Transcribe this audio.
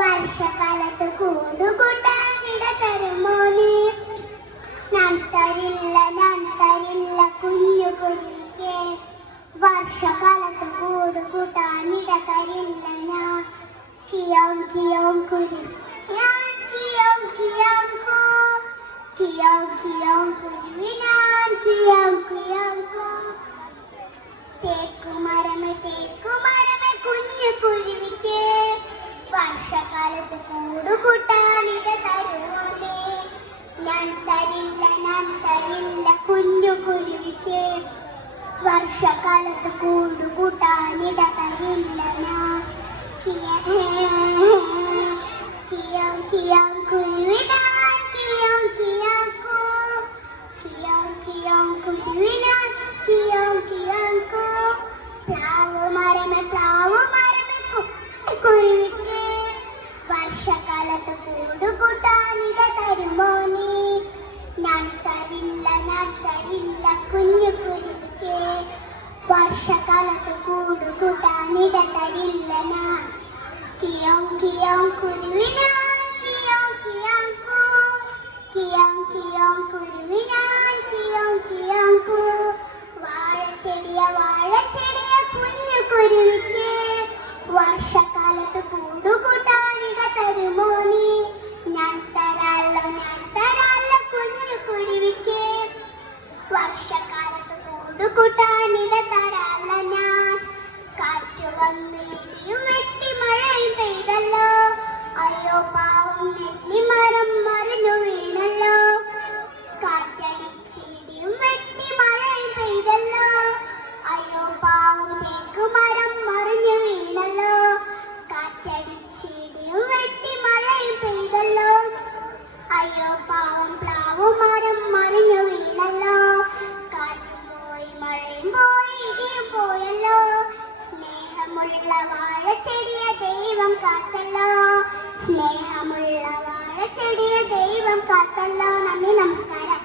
വർഷകാലത്ത് കൂടുകൂട്ടാനിട തരുമോ നീ ഞാൻ തരില്ല ഞാൻ തരില്ല കുഞ്ഞു കുരുവിക്ക്. വർഷകാലത്ത് കൂടുകൂട്ടാനിട തരില്ല ഞാൻ. കിയോം കിയോം കുരുവി ഞാൻ കിയോം കിയോം കു. കിയോം കിയോം കുരുവി തേക്കുമരമേ കുഞ്ഞു കുരുവിക്ക്. വർഷകാലത്ത് കൂടുകൂട്ടാനിട തരുമോനെ. ഞാൻ തരില്ല ഞാൻ തരില്ല കുഞ്ഞു കുരുവിക്ക്. വർഷകാലത്ത് കൂടുകൂട്ടാനിട തരില്ല ഞാൻ. കിയ- കിയ കിയാം വർഷകാലത്ത് കൂടുകൂട്ടാനിട തരില്ല ഞാൻ കിയോം കിയോം കുരുവിനാൻ കിയോം കിയോം കൂ. കിയോം കിയോം കുരുവിനാൻ കിയോം കിയോം കൂ. വാഴച്ചെടിയ വാഴച്ചെടിയ കുഞ്ഞു കുരുവിക്ക്. വർഷകാലത്ത് കൂടുകൂട്ടാനിട കാത്തല്ലോ. നന്ദി നമസ്കാരം.